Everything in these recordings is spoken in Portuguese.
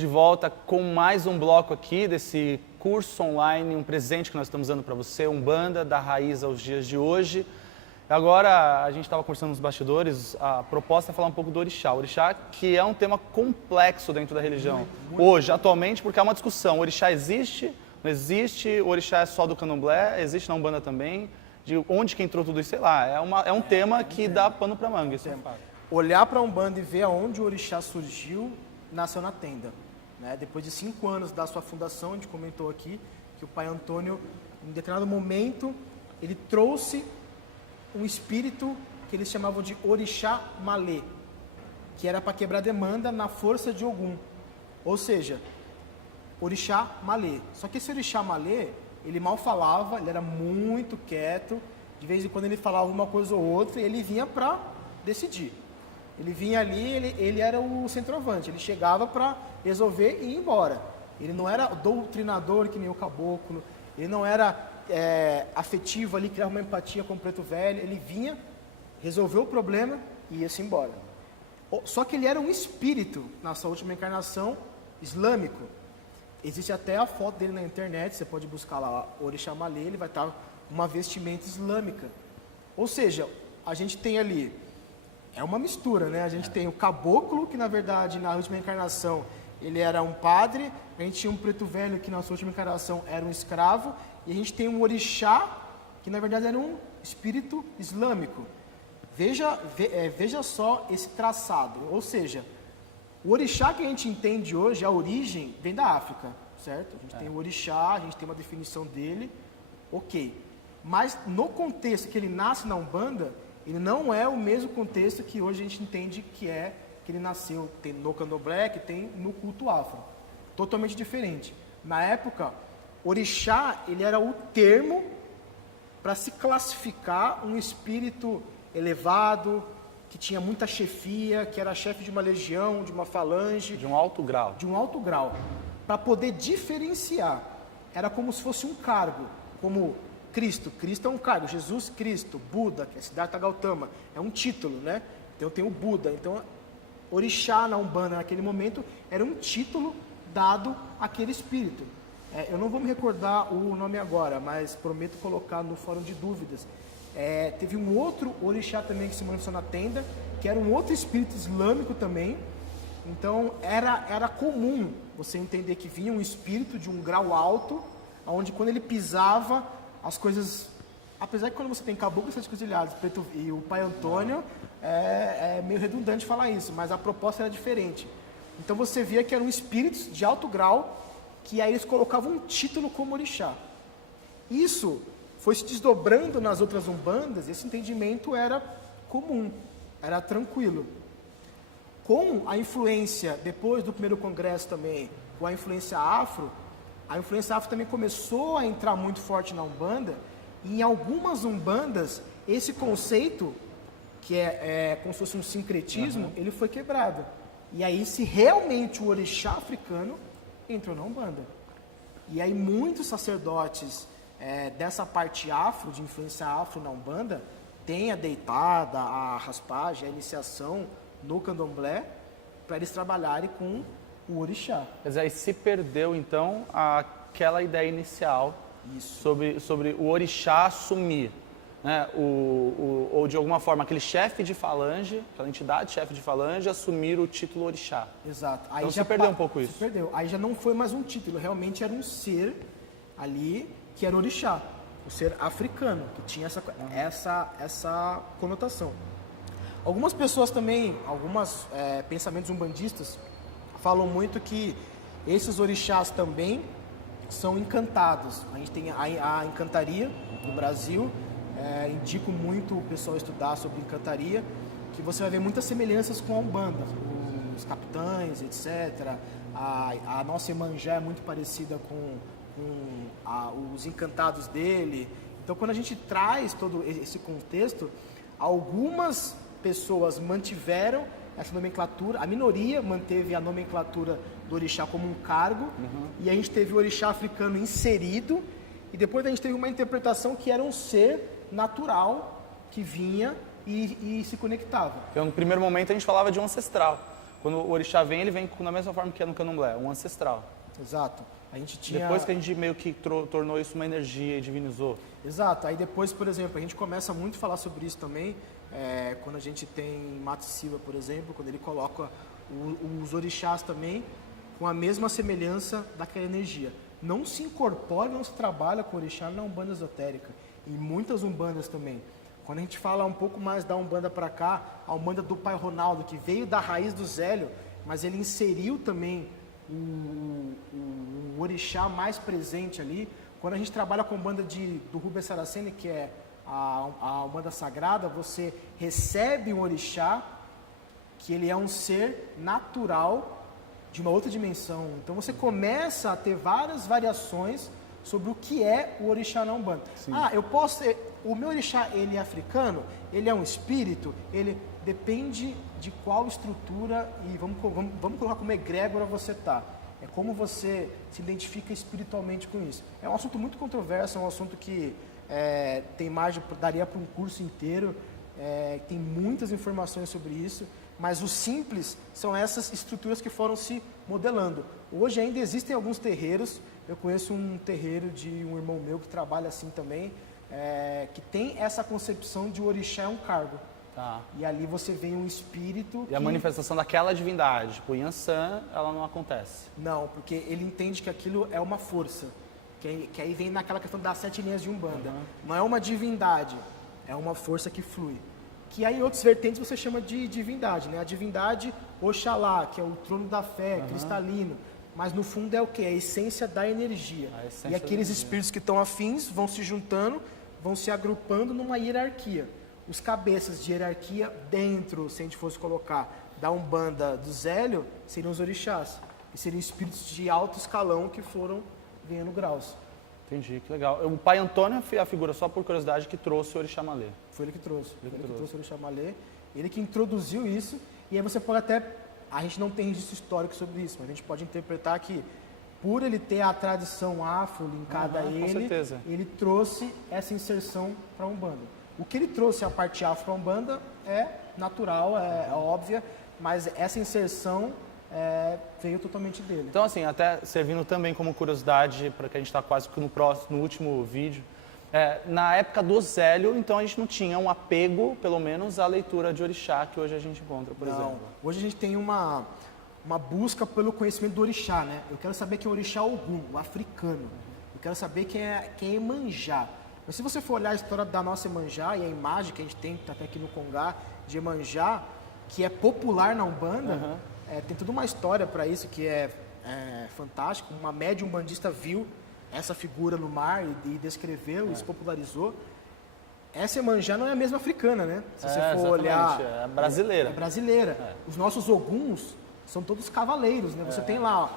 Estamos de volta com mais um bloco aqui desse curso online, um presente que nós estamos dando para você, Umbanda, da raiz aos dias de hoje. Agora, a gente estava conversando nos bastidores, a proposta é falar um pouco do orixá. O orixá, que é um tema complexo dentro da religião. Hoje, atualmente, porque há uma discussão, o orixá existe, não existe, o orixá é só do candomblé, existe na Umbanda também, de onde que entrou tudo isso, sei lá. É um tema que dá pano para manga, isso é um fato. Olhar para a Umbanda e ver aonde o orixá surgiu, nasceu na tenda. Né? Depois de 5 anos da sua fundação, a gente comentou aqui que o pai Antônio, em determinado momento, ele trouxe um espírito que eles chamavam de orixá malê, que era para quebrar demanda na força de Ogum. Ou seja, orixá malê. Só que esse orixá malê, ele mal falava, ele era muito quieto, de vez em quando ele falava uma coisa ou outra e ele vinha para decidir. Ele vinha ali, ele era o centroavante, ele chegava para resolver e ir embora. Ele não era doutrinador que nem o caboclo, ele não era afetivo ali, criava uma empatia com o preto velho, ele vinha, resolveu o problema e ia-se embora. Só que ele era um espírito, na sua última encarnação, islâmico. Existe até a foto dele na internet, você pode buscar lá, Orixá Malê, ele vai estar com uma vestimenta islâmica. Ou seja, a gente tem ali, é uma mistura, né? A gente tem o caboclo, que na verdade, na última encarnação, ele era um padre, a gente tinha um preto velho, que na sua última encarnação era um escravo, e a gente tem um orixá, que na verdade era um espírito islâmico. Veja só esse traçado, ou seja, o orixá que a gente entende hoje, a origem, vem da África, certo? A gente tem o orixá, a gente tem uma definição dele, ok. Mas no contexto que ele nasce na Umbanda, ele não é o mesmo contexto que hoje a gente entende que ele nasceu, tem no candomblé, que tem no culto afro. Totalmente diferente. Na época, orixá, ele era o termo para se classificar um espírito elevado, que tinha muita chefia, que era chefe de uma legião, de uma falange. De um alto grau. De um alto grau. Para poder diferenciar. Era como se fosse um cargo, como Cristo. Cristo é um cargo. Jesus Cristo, Buda, que é Siddhartha Gautama, é um título, né? Então tem o Buda. Então, orixá na Umbanda, naquele momento, era um título dado àquele espírito. Eu não vou me recordar o nome agora, mas prometo colocar no fórum de dúvidas. Teve um outro orixá também que se manifestou na tenda, que era um outro espírito islâmico também. Então era comum você entender que vinha um espírito de um grau alto, onde quando ele pisava, as coisas... Apesar que quando você tem caboclo e encruzilhados e o pai Antônio, é meio redundante falar isso, mas a proposta era diferente. Então você via que eram espíritos de alto grau, que aí eles colocavam um título como orixá. Isso foi se desdobrando nas outras umbandas, esse entendimento era comum, era tranquilo. Com a influência, depois do primeiro congresso também, com a influência afro também começou a entrar muito forte na Umbanda, e em algumas umbandas, esse conceito, que é como se fosse um sincretismo, ele foi quebrado. E aí, se realmente o orixá africano entrou na Umbanda. E aí, muitos sacerdotes dessa parte afro, de influência afro na Umbanda, têm a deitada, a raspagem, a iniciação no candomblé, para eles trabalharem com o orixá. Quer dizer, aí se perdeu, então, aquela ideia inicial sobre o orixá assumir, né? Ou de alguma forma, aquele chefe de falange, aquela entidade chefe de falange, assumir o título orixá. Exato. Aí Então já se perdeu um pouco isso. Se perdeu. Aí já não foi mais um título, realmente era um ser ali que era orixá, o ser africano, que tinha essa conotação. Algumas pessoas também, pensamentos umbandistas, falam muito que esses orixás também são encantados. A gente tem a encantaria do Brasil, indico muito o pessoal estudar sobre encantaria, que você vai ver muitas semelhanças com a Umbanda, os capitães, etc. A nossa Iemanjá é muito parecida com os encantados dele. Então, quando a gente traz todo esse contexto, algumas pessoas mantiveram essa nomenclatura, a minoria manteve a nomenclatura do orixá como um cargo, e a gente teve o orixá africano inserido, e depois a gente teve uma interpretação que era um ser natural que vinha e se conectava. Então, no primeiro momento a gente falava de um ancestral. Quando o orixá vem, ele vem da mesma forma que é no candomblé, um ancestral. Exato. A gente tinha... Depois que a gente meio que tornou isso uma energia e divinizou. Exato. Aí depois, por exemplo, a gente começa muito a falar sobre isso também, quando a gente tem Mata Silva, por exemplo, quando ele coloca os orixás também com a mesma semelhança daquela energia. Não se incorpora, não se trabalha com orixá na Umbanda esotérica. E muitas Umbandas também. Quando a gente fala um pouco mais da Umbanda para cá, a Umbanda do Pai Ronaldo, que veio da raiz do Zélio, mas ele inseriu também o orixá mais presente ali. Quando a gente trabalha com a Umbanda do Rubens Saraceni, que é a Umbanda Sagrada, você recebe um orixá que ele é um ser natural de uma outra dimensão. Então você começa a ter várias variações sobre o que é o orixá na Umbanda. Sim. O meu orixá, ele é africano, ele é um espírito, ele depende de qual estrutura e vamos colocar como egrégora você está. É como você se identifica espiritualmente com isso. É um assunto muito controverso, é um assunto que tem margem, daria para um curso inteiro, tem muitas informações sobre isso, mas o simples são essas estruturas que foram se modelando. Hoje ainda existem alguns terreiros, eu conheço um terreiro de um irmão meu que trabalha assim também, que tem essa concepção de o orixá é um cargo. Tá. E ali você vem um espírito... E a manifestação daquela divindade, tipo, Yansan, ela não acontece. Não, porque ele entende que aquilo é uma força. Que aí vem naquela questão das 7 linhas de Umbanda. Uhum. Não é uma divindade, é uma força que flui. Que aí em outros vertentes você chama de divindade, né? A divindade Oxalá, que é o trono da fé, cristalino. Mas no fundo é o quê? É a essência da energia. E aqueles espíritos que estão afins vão se juntando, vão se agrupando numa hierarquia. Os cabeças de hierarquia dentro, se a gente fosse colocar, da Umbanda do Zélio, seriam os orixás. E seriam espíritos de alto escalão que foram ganhando graus. Entendi, que legal. O pai Antônio é a figura, só por curiosidade, que trouxe o orixá Malê. Foi ele que trouxe. Foi ele que trouxe o orixá Malê. Ele que introduziu isso. E aí você pode até... A gente não tem registro histórico sobre isso, mas a gente pode interpretar que, por ele ter a tradição afro linkada a ele trouxe essa inserção para a Umbanda. O que ele trouxe a parte afro para a Umbanda é natural, é óbvia, mas essa inserção veio totalmente dele. Então, assim, até servindo também como curiosidade, para que a gente está quase que no último vídeo, na época do Zélio, então a gente não tinha um apego, pelo menos, à leitura de orixá que hoje a gente encontra, por exemplo. Hoje a gente tem uma busca pelo conhecimento do orixá, né? Eu quero saber quem é o orixá Ogum, o africano. Eu quero saber quem é Iemanjá. Mas se você for olhar a história da nossa Iemanjá e a imagem que a gente tem, que está até aqui no Congá, de Iemanjá, que é popular na Umbanda, tem toda uma história para isso que é fantástico. Uma médium umbandista viu essa figura no mar e descreveu, isso popularizou. Essa Iemanjá não é a mesma africana, né? Se você for olhar... É brasileira. É brasileira. Os nossos Oguns são todos cavaleiros, né? Você tem lá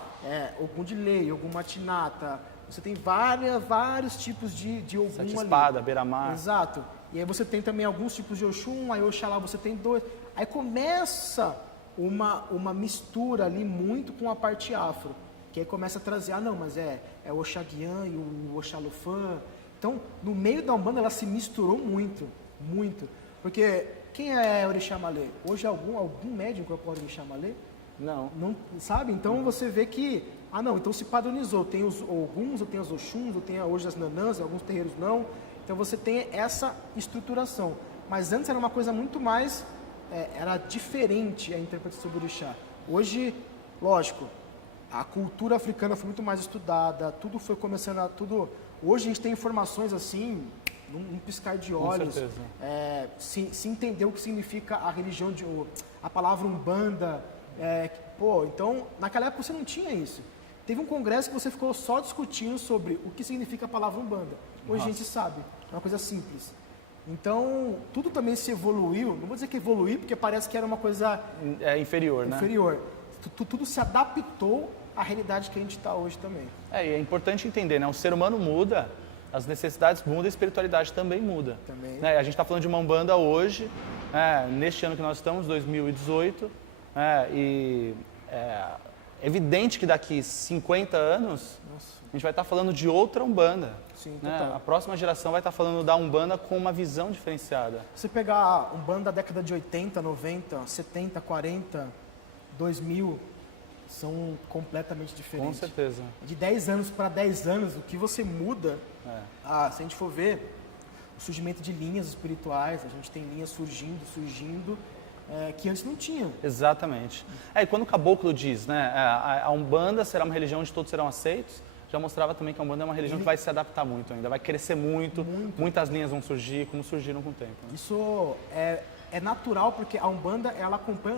Ogum de Lei, Ogum Matinata, você tem vários tipos de Ogum ali. Espada, beira-mar. Exato. E aí você tem também alguns tipos de Oxum, aí Oxalá você tem 2. Aí começa uma mistura ali muito com a parte afro. Que aí começa a trazer, não, mas é o Oxaguian e o Oxalufã. Então, no meio da Umbanda, ela se misturou muito, muito. Porque quem é Orixá Malê? Hoje algum médium incorpora Orixá Malê? Não. Não, sabe? Então você vê que, não, então se padronizou. Tem os Oguns, ou tem os Oxuns, ou tem hoje as Nanãs, alguns terreiros não. Então você tem essa estruturação. Mas antes era uma coisa muito mais, era diferente a interpretação do Orixá. Hoje, lógico, a cultura africana foi muito mais estudada, tudo foi começando a... Hoje a gente tem informações assim, num piscar de olhos. Com certeza. Se entender o que significa a religião, a palavra Umbanda. Então, naquela época você não tinha isso. Teve um congresso que você ficou só discutindo sobre o que significa a palavra Umbanda. Hoje a gente sabe, é uma coisa simples. Então, tudo também se evoluiu, não vou dizer que evoluiu, porque parece que era uma coisa... inferior, né? Inferior. Tudo se adaptou à realidade que a gente está hoje também. E é importante entender, né? O ser humano muda, as necessidades mudam, a espiritualidade também muda. Também. Né? A gente está falando de uma Umbanda hoje, neste ano que nós estamos, 2018, e é evidente que daqui 50 anos a gente vai estar falando de outra Umbanda. Sim, né? A próxima geração vai estar falando da Umbanda com uma visão diferenciada. Se pegar a Umbanda da década de 80, 90, 70, 40, 2000 são completamente diferentes. Com certeza. De 10 anos para 10 anos, o que você muda, se a gente for ver, o surgimento de linhas espirituais, a gente tem linhas surgindo, que antes não tinham. Exatamente. E quando o caboclo diz, né, a Umbanda será uma religião onde todos serão aceitos, já mostrava também que a Umbanda é uma religião que vai se adaptar muito ainda, vai crescer muito. Muitas linhas vão surgir, como surgiram com o tempo. Né? Isso é natural, porque a Umbanda, ela acompanha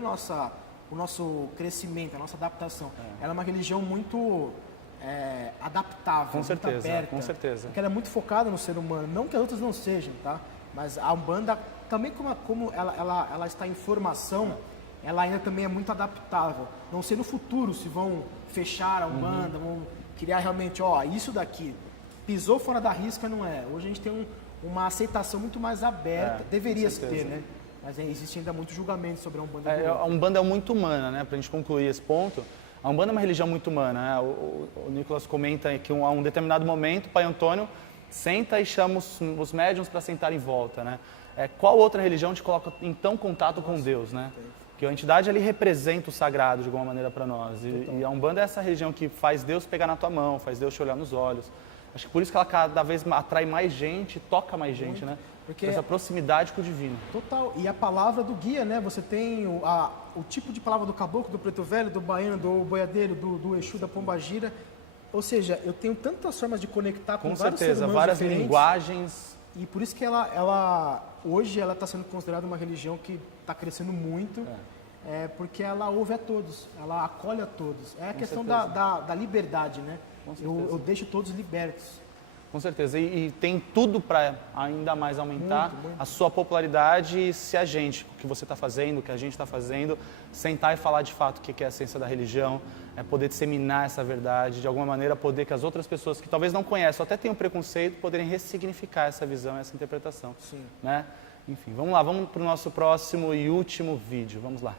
o nosso crescimento, a nossa adaptação. Ela é uma religião muito adaptável, com certeza, muito aberta. Com certeza. Porque ela é muito focada no ser humano, não que as outras não sejam, tá? Mas a Umbanda, também como ela está em formação, ela ainda também é muito adaptável. Não sei no futuro se vão fechar a Umbanda, vão criar realmente, isso daqui, pisou fora da risca, não é. Hoje a gente tem uma aceitação muito mais aberta, deveria se ter, né? Mas existe ainda muito julgamento sobre a Umbanda. A Umbanda é muito humana, né? Pra gente concluir esse ponto. A Umbanda é uma religião muito humana, né? O Nicolas comenta que a um determinado momento o Pai Antônio senta e chama os médiuns para sentar em volta, né? Qual outra religião te coloca em tão contato com Deus, né? Que a entidade ali representa o sagrado de alguma maneira para nós. E a Umbanda é essa religião que faz Deus pegar na tua mão, faz Deus te olhar nos olhos. Acho que por isso que ela cada vez atrai mais gente, toca mais gente, né? Porque essa proximidade com o divino. Total. E a palavra do guia, né? Você tem o tipo de palavra do caboclo, do preto velho, do baiano, do boiadeiro, do exu, da pombagira. Ou seja, eu tenho tantas formas de conectar com vários seres humanos várias diferentes. linguagens. E por isso que hoje ela está sendo considerada uma religião que está crescendo muito. Porque ela ouve a todos, ela acolhe a todos. É a questão da liberdade, né? Eu deixo todos libertos. Com certeza. E tem tudo para ainda mais aumentar a sua popularidade se a gente, o que você está fazendo, o que a gente está fazendo, sentar e falar de fato o que é a essência da religião, poder disseminar essa verdade, de alguma maneira poder que as outras pessoas que talvez não conheçam, até tenham preconceito, poderem ressignificar essa visão, essa interpretação. Sim. Né? Enfim, vamos lá, vamos para o nosso próximo e último vídeo. Vamos lá.